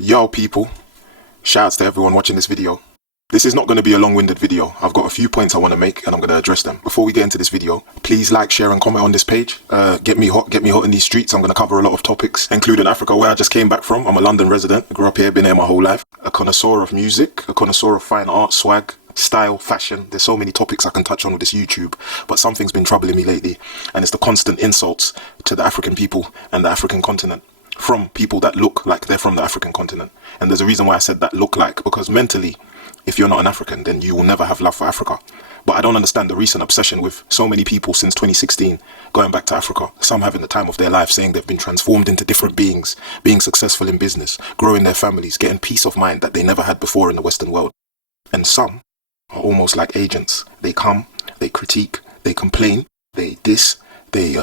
Yo people, shouts to everyone watching this video. This is not going to be a long-winded video. I've got a few points I want to make and I'm going to address them. Before we get into this video, please like, share and comment on this page. Get me hot in these streets. I'm going to cover a lot of topics, including Africa, where I just came back from. I'm a London resident. I grew up here, been here my whole life. A connoisseur of music, a connoisseur of fine art, swag, style, fashion. There's so many topics I can touch on with this YouTube, but something's been troubling me lately, and it's the constant insults to the African people and the African continent from people that look like they're from the African continent. And there's a reason why I said that look like, because mentally, if you're not an African, then you will never have love for Africa. But I don't understand the recent obsession with so many people since 2016 going back to Africa, some having the time of their life, saying they've been transformed into different beings, being successful in business, growing their families, getting peace of mind that they never had before in the Western world. And some are almost like agents. They come, they critique, they complain, they diss, they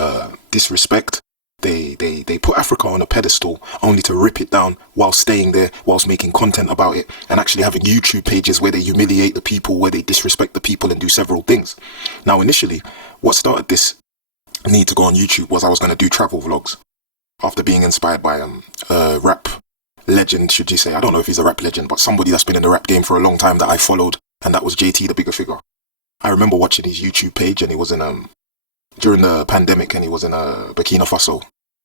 disrespect. They put Africa on a pedestal only to rip it down while staying there, whilst making content about it, and actually having YouTube pages where they humiliate the people, where they disrespect the people and do several things. Now, initially, what started this need to go on YouTube was I was going to do travel vlogs after being inspired by a rap legend, should you say. I don't know if he's a rap legend, but somebody that's been in the rap game for a long time that I followed, and that was JT, the Bigger Figure. I remember watching his YouTube page, and he was in during the pandemic, and he was in Burkina Faso.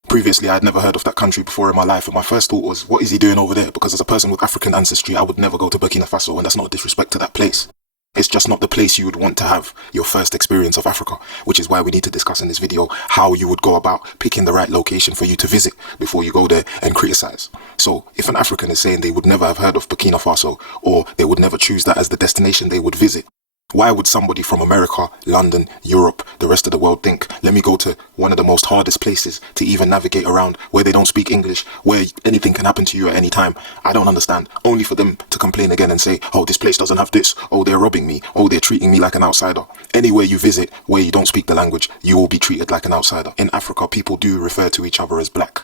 Previously, I had never heard of that country before in my life, and my first thought was, what is he doing over there? Because as a person with African ancestry, I would never go to Burkina Faso, and that's not a disrespect to that place. It's just not the place you would want to have your first experience of Africa, which is why we need to discuss in this video how you would go about picking the right location for you to visit before you go there and criticize. So if an African is saying they would never have heard of Burkina Faso, or they would never choose that as the destination they would visit, why would somebody from America, London, Europe, the rest of the world think, let me go to one of the most hardest places to even navigate around, where they don't speak English, where anything can happen to you at any time? I don't understand. Only for them to complain again and say, oh, this place doesn't have this. Oh, they're robbing me. Oh, they're treating me like an outsider. Anywhere you visit where you don't speak the language, you will be treated like an outsider. In Africa, people do refer to each other as black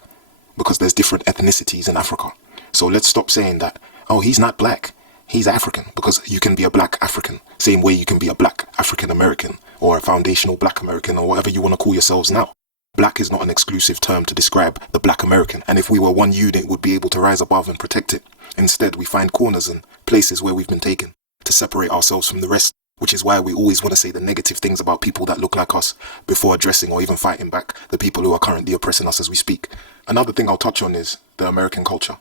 because there's different ethnicities in Africa. So let's stop saying that, oh, he's not black. He's African, because you can be a black African, same way you can be a black African American, or a foundational black American, or whatever you want to call yourselves now. Black is not an exclusive term to describe the black American, and if we were one unit, would be able to rise above and protect it. Instead, we find corners and places where we've been taken to separate ourselves from the rest, which is why we always want to say the negative things about people that look like us before addressing or even fighting back the people who are currently oppressing us as we speak. Another thing I'll touch on is the American culture.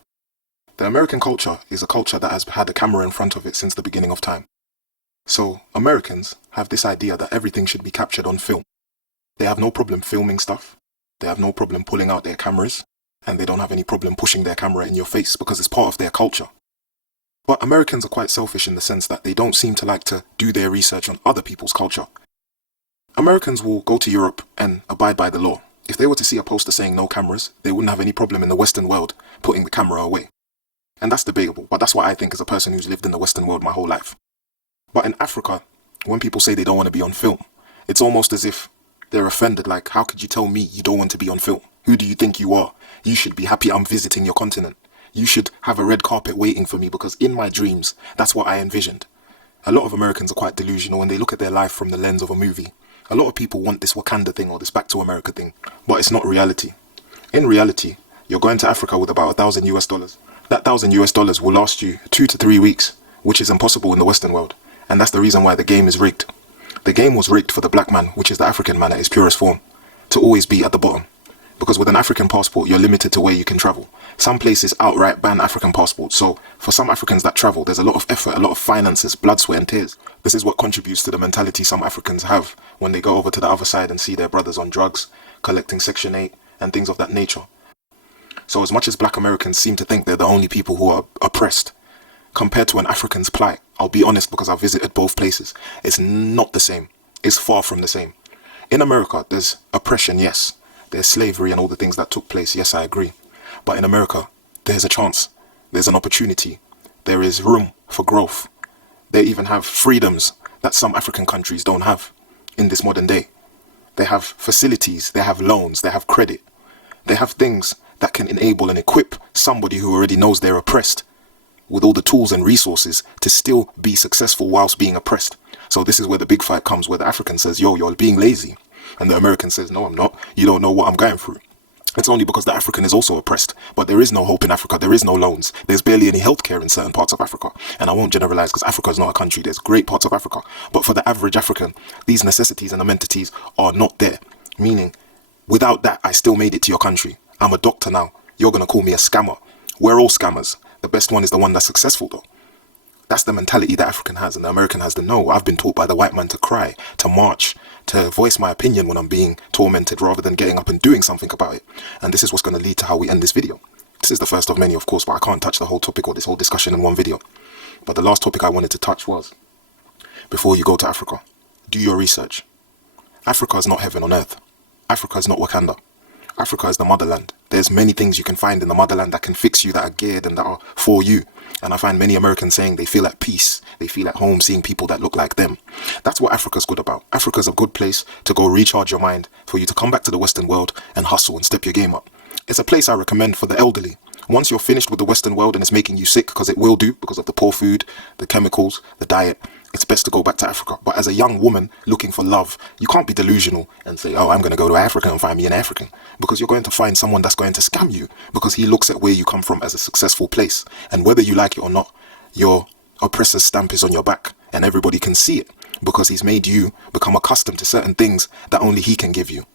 The American culture is a culture that has had a camera in front of it since the beginning of time. So Americans have this idea that everything should be captured on film. They have no problem filming stuff. They have no problem pulling out their cameras, and they don't have any problem pushing their camera in your face because it's part of their culture. But Americans are quite selfish in the sense that they don't seem to like to do their research on other people's culture. Americans will go to Europe and abide by the law. If they were to see a poster saying no cameras, they wouldn't have any problem in the Western world putting the camera away. And that's debatable, but that's what I think as a person who's lived in the Western world my whole life. But in Africa, when people say they don't want to be on film, it's almost as if they're offended, like, how could you tell me you don't want to be on film? Who do you think you are? You should be happy I'm visiting your continent. You should have a red carpet waiting for me, because in my dreams, that's what I envisioned. A lot of Americans are quite delusional when they look at their life from the lens of a movie. A lot of people want this Wakanda thing or this Back to America thing, but it's not reality. In reality, you're going to Africa with about $1,000 US. That $1,000 will last you 2 to 3 weeks, which is impossible in the Western world. And that's the reason why the game is rigged. The game was rigged for the black man, which is the African man at his purest form, to always be at the bottom. Because with an African passport, you're limited to where you can travel. Some places outright ban African passports. So for some Africans that travel, there's a lot of effort, a lot of finances, blood, sweat and tears. This is what contributes to the mentality some Africans have when they go over to the other side and see their brothers on drugs, collecting Section 8 and things of that nature. So as much as black Americans seem to think they're the only people who are oppressed, compared to an African's plight, I'll be honest because I've visited both places, it's not the same. It's far from the same. In America, there's oppression, yes. There's slavery and all the things that took place, yes, I agree. But in America, there's a chance. There's an opportunity. There is room for growth. They even have freedoms that some African countries don't have in this modern day. They have facilities, they have loans, they have credit. They have things that can enable and equip somebody who already knows they're oppressed with all the tools and resources to still be successful whilst being oppressed. So this is where the big fight comes, where the African says, yo, you're being lazy. And the American says, no, I'm not. You don't know what I'm going through. It's only because the African is also oppressed. But there is no hope in Africa. There is no loans. There's barely any healthcare in certain parts of Africa. And I won't generalize because Africa is not a country. There's great parts of Africa. But for the average African, these necessities and amenities are not there. Meaning, without that, I still made it to your country. I'm a doctor now. You're going to call me a scammer. We're all scammers. The best one is the one that's successful though. That's the mentality that African has and the American has to know. I've been taught by the white man to cry, to march, to voice my opinion when I'm being tormented rather than getting up and doing something about it. And this is what's going to lead to how we end this video. This is the first of many, of course, but I can't touch the whole topic or this whole discussion in one video. But the last topic I wanted to touch was, before you go to Africa, do your research. Africa is not heaven on earth. Africa is not Wakanda. Africa is the motherland. There's many things you can find in the motherland that can fix you, that are geared and that are for you. And I find many Americans saying they feel at peace, they feel at home seeing people that look like them. That's what Africa's good about. Africa's a good place to go recharge your mind, for you to come back to the Western world and hustle and step your game up. It's a place I recommend for the elderly. Once you're finished with the Western world and it's making you sick, because it will do, because of the poor food, the chemicals, the diet, it's best to go back to Africa. But as a young woman looking for love, you can't be delusional and say, oh, I'm going to go to Africa and find me an African. Because you're going to find someone that's going to scam you, because he looks at where you come from as a successful place. And whether you like it or not, your oppressor's stamp is on your back and everybody can see it, because he's made you become accustomed to certain things that only he can give you.